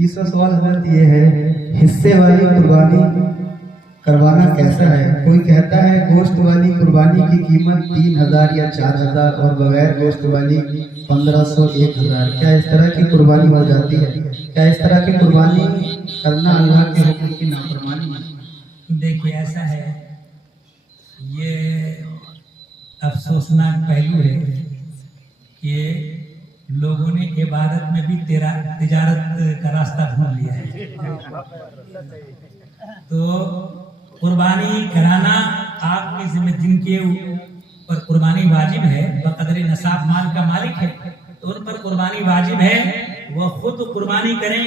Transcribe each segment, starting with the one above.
تیسرا سوال حضرت یہ ہے، حصے والی قربانی کروانا کیسا ہے؟ کوئی کہتا ہے گوشت والی قربانی کی قیمت 3000 یا 4000 اور بغیر گوشت والی 1500 1000۔ کیا اس طرح کی قربانی ہو جاتی ہے؟ کیا اس طرح کی قربانی کرنا اللہ کے حکم کی نافرمانی ہے؟ دیکھیے ایسا ہے، یہ افسوسناک پہلو ہے کہ لوگوں نے عبادت میں بھی تجارت کا راستہ ڈھونڈ لیا ہے۔ تو قربانی کرانا آپ کی ذمہ، جن کے پر قربانی واجب ہے، بقدر نصاب مال کا مالک ہے، تو ان پر قربانی واجب ہے، وہ خود قربانی کریں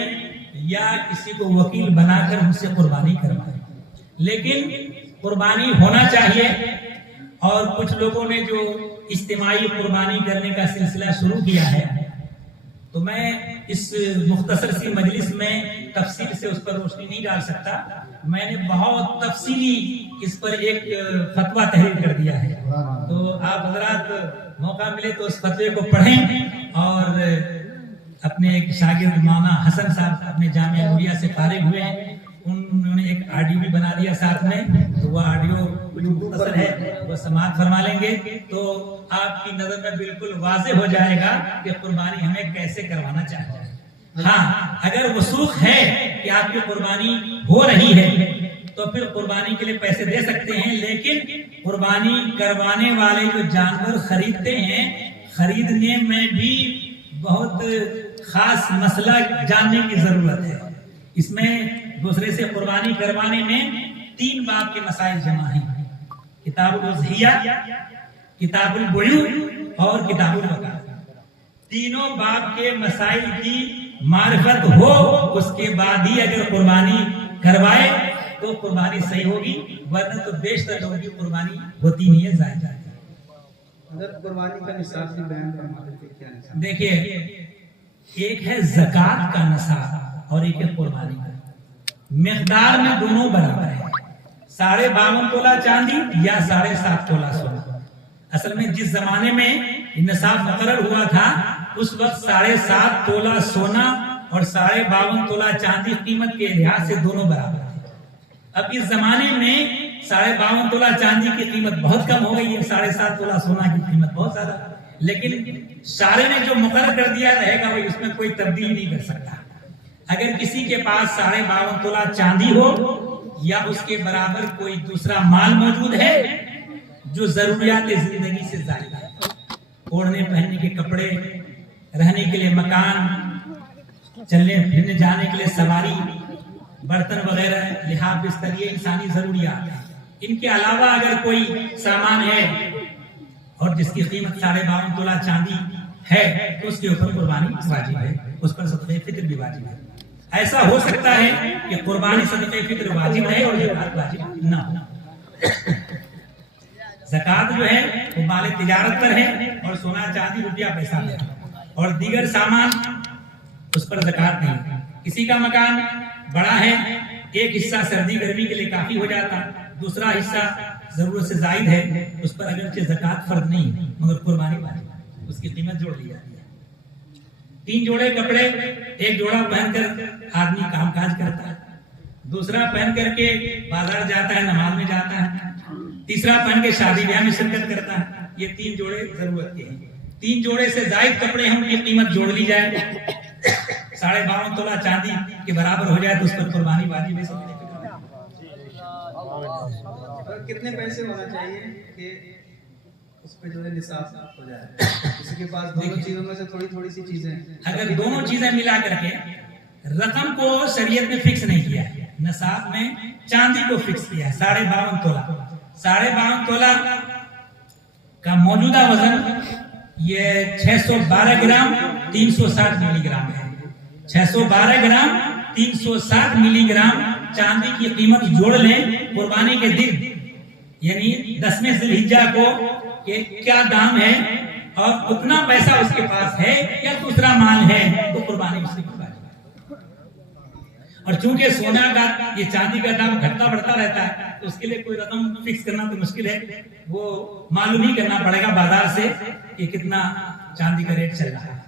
یا کسی کو وکیل بنا کر ان سے قربانی کروائیں۔ لیکن قربانی ہونا چاہیے، اور کچھ لوگوں نے جو اجتماعی قربانی کرنے کا سلسلہ شروع کیا ہے، تو میں اس مختصر سی مجلس میں تفصیل سے اس پر روشنی نہیں ڈال سکتا۔ میں نے بہت تفصیلی اس پر ایک فتویٰ تحریر کر دیا ہے، تو آپ حضرات موقع ملے تو اس فتوے کو پڑھیں، اور اپنے ایک شاگرد مولانا حسن صاحب اپنے جامعہ نوریہ سے فارغ ہوئے ہیں، انہوں نے ایک آڈیو بھی بنا دیا ساتھ میں، تو وہ آڈیو کچھ مختصر ہے، وہ سماعت فرما لیں گے تو آپ کی نظر میں بالکل واضح ہو جائے گا کہ قربانی ہمیں کیسے کروانا چاہیے۔ ہاں، اگر وثوق ہے کہ آپ کی قربانی ہو رہی ہے تو پھر قربانی کے لیے پیسے دے سکتے ہیں، لیکن قربانی کروانے والے جو جانور خریدتے ہیں، خریدنے میں بھی بہت خاص مسئلہ جاننے کی ضرورت ہے۔ اس میں دوسرے سے قربانی کروانے میں 3 باب کے مسائل جمع ہیں: کتاب الاضحیہ، کتاب البیوع اور کتاب الوقاء۔ تینوں باب کے مسائل کی معرفت ہو، اس کے بعد ہی اگر قربانی کروائے تو قربانی صحیح ہوگی، ورنہ تو بیشتر لوگوں کی قربانی ہوتی نہیں ہے، ضائع جاتی ہے۔ اگر قربانی کا نصاب بھی بیان فرما دیتے، کیا نصاب؟ دیکھیے، ایک ہے زکوٰۃ کا نصاب اور ایک ہے قربانی کا۔ مقدار میں دونوں برابر ہیں، 52.5 تولہ چاندی یا 7.5 تولہ سونا۔ اصل میں جس زمانے میں نصاب مقرر ہوا تھا، اس وقت 7.5 تولہ سونا اور 52.5 تولہ چاندی قیمت کے لحاظ سے دونوں برابر تھے۔ اب اس زمانے میں 52.5 تولہ چاندی کی قیمت بہت کم ہو گئی ہے، 7.5 تولہ سونا کی قیمت بہت زیادہ، لیکن شارع نے جو مقرر کر دیا رہے گا، وہ اس میں کوئی تبدیلی نہیں کر سکتا۔ اگر کسی کے پاس 52.5 تولہ چاندی ہو یا اس کے برابر کوئی دوسرا مال موجود ہے جو ضروریات زندگی سے زائد ہے، اوڑھنے پہننے کے کپڑے، رہنے کے لیے مکان، چلنے پھرنے جانے کے لیے سواری، برتن وغیرہ، لحاظ بستر، یہ انسانی ضروریات ہیں، ان کے علاوہ اگر کوئی سامان ہے اور جس کی قیمت 52.5 تولہ چاندی ہے تو اس کے اوپر قربانی واجب ہے، اس پر صدقہ فطر بھی واجب ہے۔ ایسا ہو سکتا ہے کہ قربانی صدقہ فطر واجب ہے اور زکوٰۃ واجب نہ ہو۔ زکوٰۃ جو ہے وہ مال تجارت پر ہے، اور سونا چاندی روپیہ پیسہ ہے، اور دیگر سامان اس پر زکوٰۃ نہیں۔ کسی کا مکان بڑا ہے، ایک حصہ سردی گرمی کے لیے کافی ہو جاتا، دوسرا حصہ ضرورت سے زائد ہے، اس پر اگرچہ زکوٰۃ فرض نہیں مگر قربانی واجب ہے، اس کی قیمت جوڑ لی جاتی ہے۔ 3 جوڑے کپڑے، ایک جوڑا پہن کر آدمی کام کاج کرتا ہے، دوسرا پہن کر کے بازار جاتا ہے، نماز میں جاتا ہے، تیسرا پہن کے شادی بیاہ میں شرکت کرتا ہے۔ یہ 3 جوڑے ضرورت کے ہیں۔ 3 جوڑے سے زائد کپڑے ہیں، ان کی قیمت جوڑ لی جائے، 52.5 تولہ چاندی کے برابر ہو جائے تو اس پر قربانی واجب ہے۔ کتنے پیسے ہونا چاہیے کہ اس پہ جو ہے نصاب ہو جائے؟ کسی کے پاس دونوں چیزوں میں سے تھوڑی تھوڑی سی چیزیں، اگر دونوں چیزیں ملا کر کے، رقم کو شریعت میں فکس نہیں کیا ہے، نصاب میں چاندی کو فکس کیا ہے 52.5 تولہ۔ 52.5 تولہ کا موجودہ وزن یہ 612 گرام 360 ملی گرام ہے۔ 612 گرام 360 ملی گرام چاندی کی قیمت جوڑ لیں قربانی کے دن، یعنی 10ویں ذی الحجہ کو کہ کیا دام ہے اور اتنا پیسہ اس کے پاس ہے یا دوسرا مال ہے تو قربانی اس کی واجب ہے۔ اور چونکہ سونا کا یہ چاندی کا دام گھٹتا بڑھتا رہتا ہے تو اس کے لیے کوئی رقم فکس کرنا تو مشکل ہے، وہ معلوم ہی کرنا پڑے گا بازار سے کہ کتنا چاندی کا ریٹ چل رہا ہے۔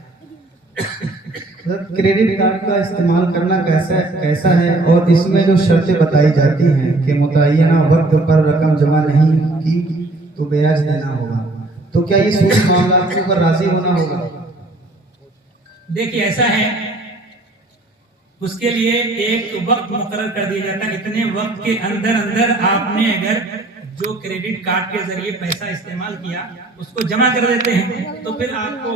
کریڈٹ کارڈ کا استعمال کرنا کیسا ہے اور اس میں جو شرطیں بتائی جاتی ہیں کہ متعینہ وقت پر رقم جمع نہیں کی تو بیاج دینا ہوگا، تو کیا یہ سود معاملات کے اوپر راضی ہونا ہوگا؟ دیکھیے ایسا ہے، اس کے لیے ایک وقت مقرر کر دیا جاتا ہے، اتنے وقت کے اندر آپ نے اگر جو کریڈٹ کارڈ کے ذریعے پیسہ استعمال کیا اس کو جمع کر دیتے ہیں تو پھر آپ کو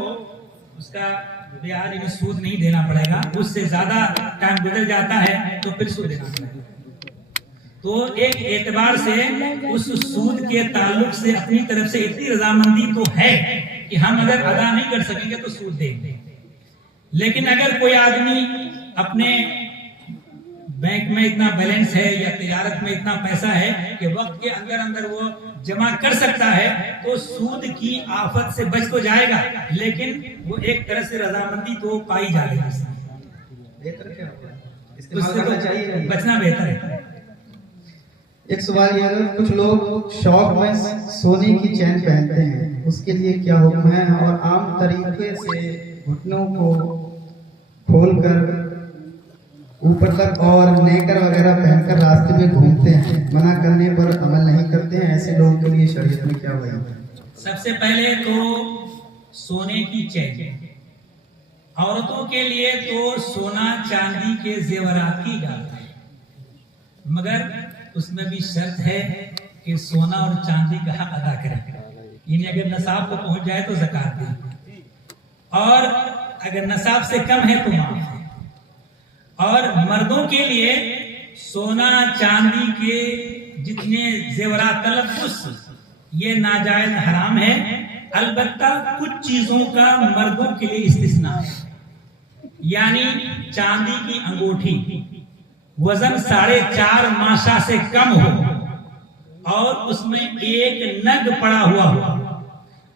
اس کا بیاج یعنی سود نہیں دینا پڑے گا، اس سے زیادہ ٹائم گزر جاتا ہے تو پھر سود دینا پڑے گا۔ تو ایک اعتبار سے اس سود کے تعلق سے اپنی طرف سے اتنی رضامندی تو ہے کہ ہم اگر ادا نہیں کر سکیں گے تو سود دیں گے، لیکن اگر کوئی آدمی اپنے بینک میں اتنا بیلنس ہے یا تجارت میں اتنا پیسہ ہے کہ وقت کے اندر وہ جمع کر سکتا ہے تو سود کی آفت سے بچ تو جائے گا، لیکن وہ ایک طرح سے رضامندی تو پائی جا رہی ہے، بہتر کیا ہوگا؟ اس سے تو بچنا بہتر ہے۔ ایک سوال یہ ہے، کچھ لوگ شوق میں سونے کی چین پہنتے ہیں، اس کے لیے کیا حکم ہے؟ اور عام طریقے سے گھٹنوں کو کھول کر اوپر تک اور نیکر وغیرہ پہن کر راستے میں گھومتے ہیں، منع کرنے پر عمل نہیں کرتے ہیں، ایسے لوگوں کے لیے شریعت میں کیا وعید ہے؟ سب سے پہلے تو سونے کی چین، عورتوں کے لیے تو سونا چاندی کے زیورات کی اجازت ہے، مگر اس میں بھی شرط ہے کہ سونا اور چاندی کا حق ادا کریں، یعنی اگر نصاب کو پہنچ جائے تو زکات دیں، اور اگر نصاب سے کم ہے تو معاف ہے۔ اور مردوں کے لیے سونا چاندی کے جتنے زیورات تلفظ یہ ناجائز حرام ہے، البتہ کچھ چیزوں کا مردوں کے لیے استثناء ہے، یعنی چاندی کی انگوٹھی وزن 4.5 ماشا سے کم ہو اور اس میں ایک نگ پڑا ہوا ہو،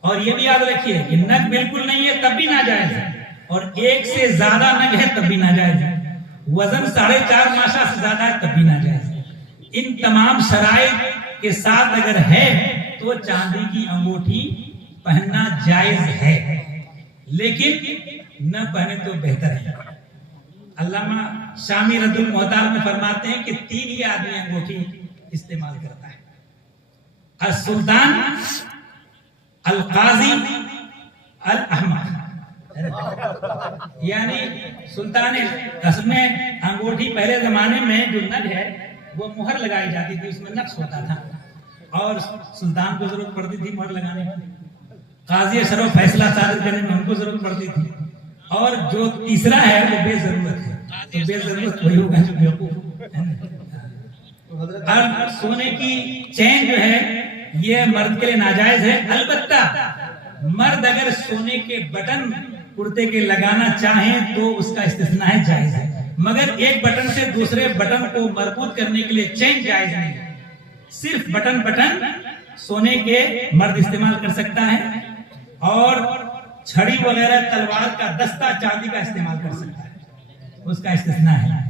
اور یہ بھی یاد رکھیے کہ نگ بالکل نہیں ہے تب بھی ناجائز ہے، اور ایک سے زیادہ نگ ہے تب بھی ناجائز ہے، وزن 4.5 ماشا سے زیادہ ہے تب بھی ناجائز ہے۔ ان تمام شرائط کے ساتھ اگر ہے تو چاندی کی انگوٹھی پہننا جائز ہے، لیکن نہ پہنے تو بہتر ہے۔ علامہ شامی رد المحتار میں فرماتے ہیں کہ 3 ہی آدمی انگوٹھی استعمال کرتا ہے، السلطان، القاضی، الاحمق، یعنی سلطان اصل میں انگوٹھی پہلے زمانے میں جو نگ ہے وہ مہر لگائی جاتی تھی، اس میں نقش ہوتا تھا اور سلطان کو ضرورت پڑتی تھی مہر لگانے میں، قاضی اشرف فیصلہ صادر کرنے میں ان کو ضرورت پڑتی تھی، اور جو تیسرا ہے وہ بے ضرورت ہے، تو بے ضرورت وہی ہوگا جو بیوقوف ہے۔ اور سونے کی چین جو ہے یہ مرد کے لیے ناجائز ہے، البتہ مرد اگر سونے کے بٹن کرتے کے لگانا چاہیں تو اس کا استثناء ہے، جائز ہے، مگر ایک بٹن سے دوسرے بٹن کو مربوط کرنے کے لیے چین جائز نہیں ہے، صرف بٹن سونے کے مرد استعمال کر سکتا ہے، اور چھڑی وغیرہ تلوار کا دستہ چاندی کا استعمال کر سکتا ہے، اس کا استثناء ہے۔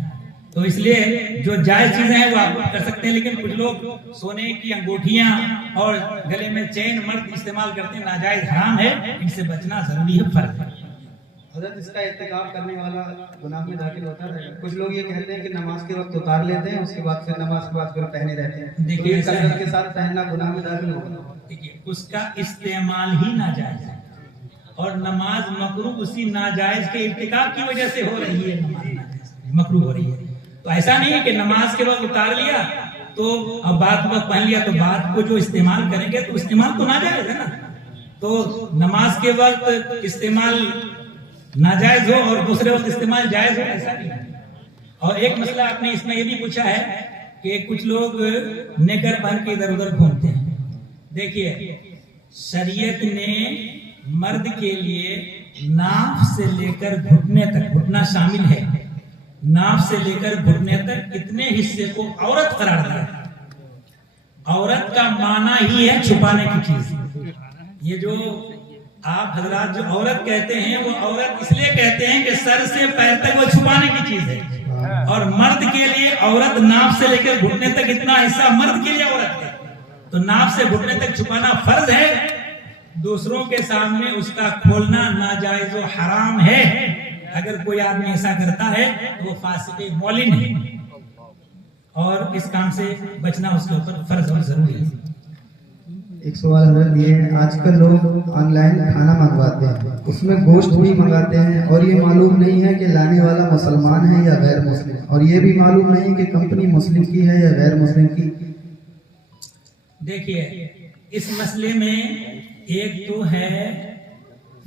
تو اس لیے جو جائز چیزیں ہیں وہ آپ کر سکتے ہیں، لیکن کچھ لوگ سونے کی انگوٹھیاں اور گلے میں چین مرد استعمال کرتے ہیں، ناجائز حرام ہے، ان سے بچنا ضروری ہے، فرق ہے۔ حضرت اس کا ارتکاب کرنے والا گناہ میں داخل ہوتا ہے؟ کچھ لوگ یہ کہتے ہیں کہ نماز کے وقت اتار لیتے ہیں، اس کے بعد پھر نماز کے بعد پھر پہنے رہتے ہیں، دیکھیے کثرت کے ساتھ پہننا گناہ میں داخل ہوگا؟ دیکھیے اس کا استعمال ہی ناجائز ہے، اور نماز مکروہ اسی ناجائز کے ارتکاب کی وجہ سے ہو رہی ہے، نماز ناجائز مکروہ ہو رہی ہے۔ تو ایسا نہیں ہے کہ نماز کے وقت اتار لیا تو اب بعد وقت پہن لیا، تو بعد کو جو استعمال کریں گے تو استعمال تو ناجائز ہے نا، تو نماز کے وقت استعمال ناجائز ہو اور دوسرے وقت استعمال جائز ہو، ایسا نہیں ہے۔ اور ایک مسئلہ آپ نے اس میں یہ بھی پوچھا ہے کہ کچھ لوگ نیکر پہن کے ادھر ادھر گھومتے ہیں۔ دیکھیے شریعت نے مرد کے لیے ناف سے لے کر گھٹنے تک، گھٹنا شامل ہے، ناف سے لے کر گھٹنے تک اتنے حصے کو عورت قرار دیا ہے۔ عورت کا معنی ہی ہے چھپانے کی چیز۔ یہ جو آپ حضرات جو عورت کہتے ہیں وہ عورت اس لیے کہتے ہیں کہ سر سے پیر تک وہ چھپانے کی چیز ہے، اور مرد کے لیے عورت ناف سے لے کر گھٹنے تک اتنا حصہ مرد کے لیے عورت ہے، تو ناف سے گھٹنے تک چھپانا فرض ہے، دوسروں کے سامنے اس کا کھولنا ناجائز و حرام ہے۔ اگر کوئی آدمی ایسا کرتا ہے تو وہ فاسق معلن ہے، اور اس کام سے بچنا اس کے اوپر فرض اور ضروری ہے۔ ایک سوال حضرت یہ ہے، آج کل لوگ آن لائن کھانا منگواتے ہیں، اس میں گوشت بھی منگاتے ہیں اور یہ معلوم نہیں ہے کہ لانے والا مسلمان ہے یا غیر مسلم، اور یہ بھی معلوم نہیں کہ کمپنی مسلم کی ہے یا غیر مسلم کی۔ دیکھیے اس مسئلے میں ایک تو ہے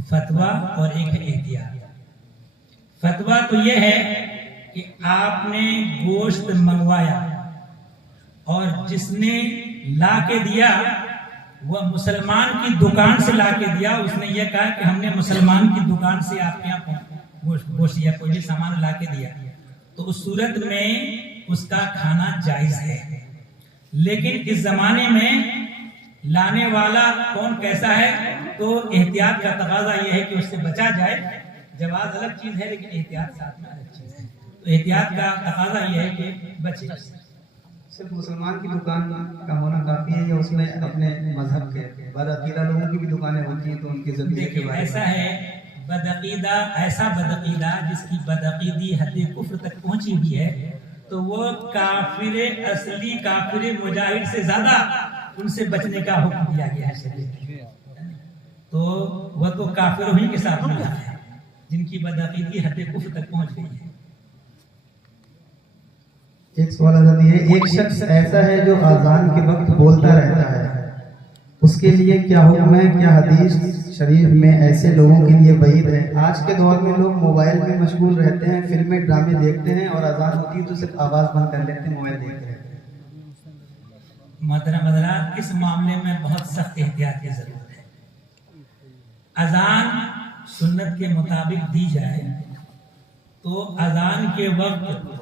فتویٰ اور ایک ہے احتیاط۔ فتویٰ تو یہ ہے کہ آپ نے گوشت منگوایا اور جس نے لا کے دیا وہ مسلمان کی دکان سے لا کے دیا، اس نے یہ کہا کہ ہم نے مسلمان کی دکان سے آپ کے یہاں گوشت یا کوئی بھی سامان لا کے دیا، تو اس صورت میں اس کا کھانا جائز ہے۔ لیکن اس زمانے میں لانے والا کون کیسا ہے تو احتیاط کا تقاضا یہ ہے کہ اس سے بچا جائے۔ جواز الگ چیز ہے لیکن احتیاط ساتھ میں الگ چیز ہے، تو احتیاط کا تقاضا یہ ہے کہ بچے۔ صرف مسلمان کی دکان کا ہونا کافی ہے یا اس میں اپنے مذہب کے بدعقیدہ لوگوں کی بھی دکانیں ہوتی ہیں تو ان کے ذریعے کے بارے میں؟ ایسا ہے بدعقیدہ، ایسا بدعقیدہ جس کی بدعقیدی حد کفر تک پہنچی ہوئی ہے تو وہ کافر اصلی، کافر مجاہد سے زیادہ ان سے بچنے کا حکم دیا گیا ہے شریعت میں۔ تو وہ تو کافروں ہی کے ساتھ ملا ہے جن کی بدعقیدگی حد کفر تک پہنچ گئی ہے۔ ایک سوال حضرت یہ ہے، ایک شخص ایسا ہے جو اذان کے وقت بولتا رہتا ہے، اس کے لیے کیا حکم ہے؟ کیا حدیث شریف میں ایسے لوگوں کے لیے وعید ہے؟ آج کے دور میں لوگ موبائل میں مشغول رہتے ہیں، فلمیں ڈرامے دیکھتے ہیں اور اذان ہوتی ہے تو صرف آواز بند کر لیتے ہیں، موبائل دیکھتے رہتے ہیں۔ محترم حضرات، اس معاملے میں بہت سخت احتیاط کی ضرورت ہے۔ اذان سنت کے مطابق دی جائے تو اذان کے وقت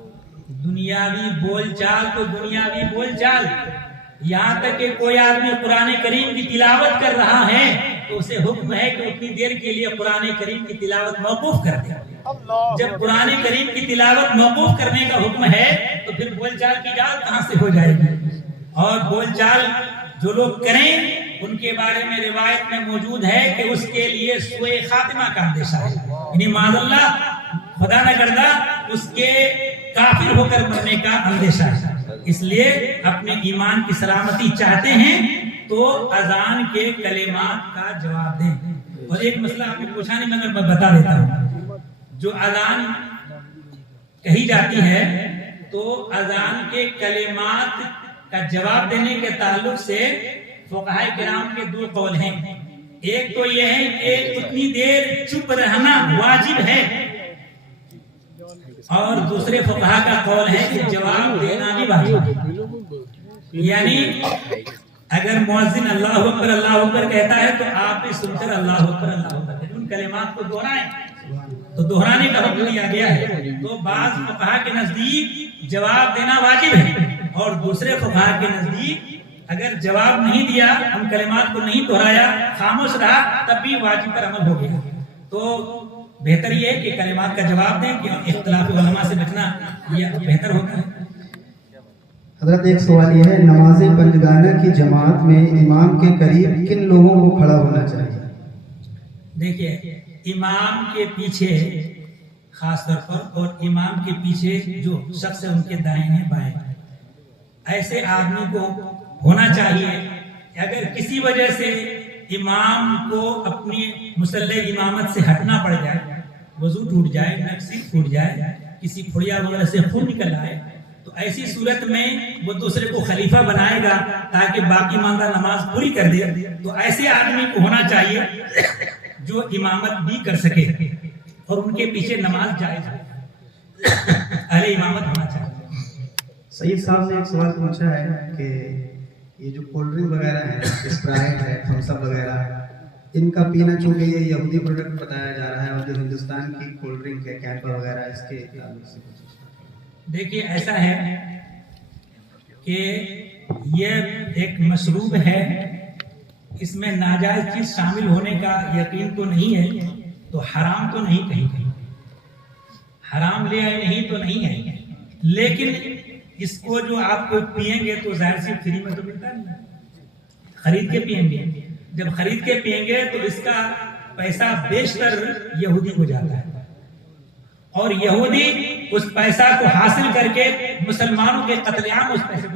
دنیاوی بول چال تو دنیاوی بول چال، یہاں تک کہ کوئی آدمی قرآن کریم کی تلاوت کر رہا ہے تو اسے حکم ہے کہ اتنی دیر کے لیے قرآن کریم کی تلاوت موقوف کر دے۔ جب قرآن کریم کی تلاوت موقوف کرنے کا حکم ہے تو پھر بول چال کی اجازت کہاں سے ہو جائے گی؟ اور بول چال جو لوگ کریں ان کے بارے میں روایت میں موجود ہے کہ اس کے لیے سوء خاتمہ کا اندیشہ ہے، یعنی معاذ اللہ خدا نہ کردہ اس کے کافر ہو کر مرنے کا اندیشہ ہے۔ اس لیے اپنے ایمان کی سلامتی چاہتے ہیں تو اذان کے کلمات کا جواب دیں۔ اور ایک مسئلہ آپ نے پوچھا نہیں مگر میں بتا دیتا ہوں، جو اذان کہی جاتی ہے تو اذان کے کلمات کا جواب دینے کے تعلق سے فقہائے کرام کے دو قول ہیں۔ ایک تو یہ ہے کہ اتنی دیر چپ رہنا واجب ہے، اور دوسرے فقہا کا قول ہے کہ جواب دینا بھی واجب ہے۔ یعنی اگر مؤذن اللہ اکبر کہتا ہے تو آپ بھی سن کر اللہ اکبر ان کلمات کو دہرائیں، تو دہرانے کا حکم دیا گیا ہے۔ تو بعض فقہا کے نزدیک جواب دینا واجب ہے، اور دوسرے فقہا کے نزدیک اگر جواب نہیں دیا، ان کلمات کو نہیں دہرایا، خاموش رہا، تب بھی واجب پر عمل ہو گیا۔ تو بہتر یہ ہے کہ کلمات کا جواب دیں کہ اختلاف علماء سے بچنا یہ بہتر ہوتا ہے۔ حضرت ایک سوال یہ ہے، نماز پنجگانہ کی جماعت میں امام کے قریب کن لوگوں کو کھڑا ہونا چاہیے؟ دیکھیے امام کے پیچھے خاص طور پر، اور امام کے پیچھے جو شخص ہے ان کے دائیں بائیں، ایسے آدمی کو ہونا چاہیے کہ اگر کسی وجہ سے امام کو اپنی مصلی امامت سے ہٹنا پڑ جائے، وضو ٹوٹ جائے، نقصی ٹوٹ جائے، کسی پھڑیا وغیرہ سے خون نکل آئے، تو ایسی صورت میں وہ دوسرے کو خلیفہ بنائے گا تاکہ باقی ماندہ نماز پوری کر دے۔ تو ایسے آدمی کو ہونا چاہیے جو امامت بھی کر سکے اور ان کے پیچھے نماز جائز ہو، اہل امامت ہونا چاہیے۔ سید صاحب نے ایک سوال پوچھا ہے کہ یہ جو کولڈ ڈرنک وغیرہ ہے، اسپرائٹ ہے، تھمس اپ وغیرہ ہے، ان کا پینا چونکہ یہ یہودی پروڈکٹ بتایا جا رہا ہے، اور جو ہندوستان کی کولڈ ڈرنک ہے کیمپر وغیرہ، اس کے تعلق سے دیکھیے ایسا ہے کہ یہ ایک مشروب ہے، اس میں ناجائز چیز شامل ہونے کا یقین تو نہیں ہے، تو حرام تو نہیں کہیں حرام لے آئے نہیں تو نہیں ہے، لیکن اس کو جو آپ کو پئیں گے تو ظاہر سی فری میں تو ملتا نہیں، خرید کے پئیں گے۔ جب خرید کے پئیں گے تو اس کا پیسہ بیشتر یہودی کو جاتا ہے، اور یہودی اس پیسہ کو حاصل کر کے مسلمانوں کے قتل عام اس پیسے کو